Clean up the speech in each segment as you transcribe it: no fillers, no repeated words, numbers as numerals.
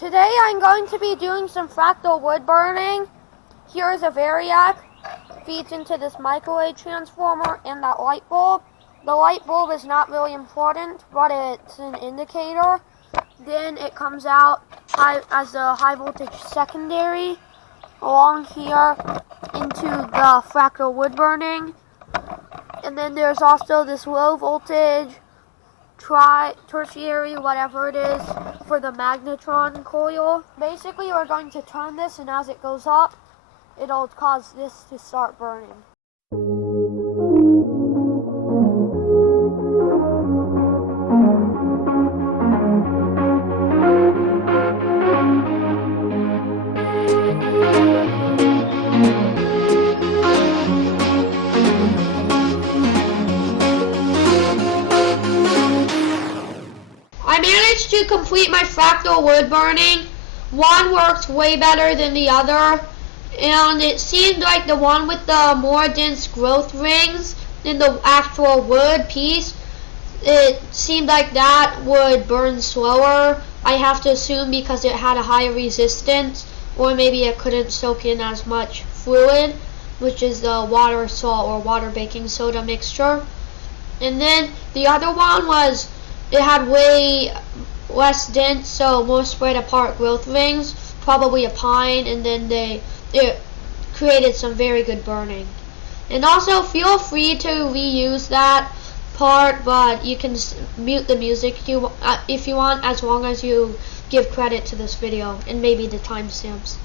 Today I'm going to be doing some fractal wood burning. Here's a variac, feeds into this microwave transformer and that light bulb. The light bulb is not really important, but it's an indicator. Then it comes out as a high voltage secondary along here into the fractal wood burning. And then there's also this low voltage tertiary, whatever it is, for the magnetron coil. Basically, we're going to turn this, and as it goes up, it'll cause this to start burning. I managed to complete my fractal wood burning. One worked way better than the other, and it seemed like the one with the more dense growth rings than the actual wood piece, it seemed like that would burn slower. I have to assume because it had a higher resistance, or maybe it couldn't soak in as much fluid, which is the water, salt, or water baking soda mixture. And then the other one it had way less dense, so more spread apart growth rings, probably a pine, and then it created some very good burning. And also feel free to reuse that part, but you can mute the music if you want, as long as you give credit to this video and maybe the timestamps.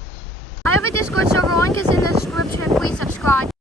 I have a Discord server, link is in the description. Please subscribe.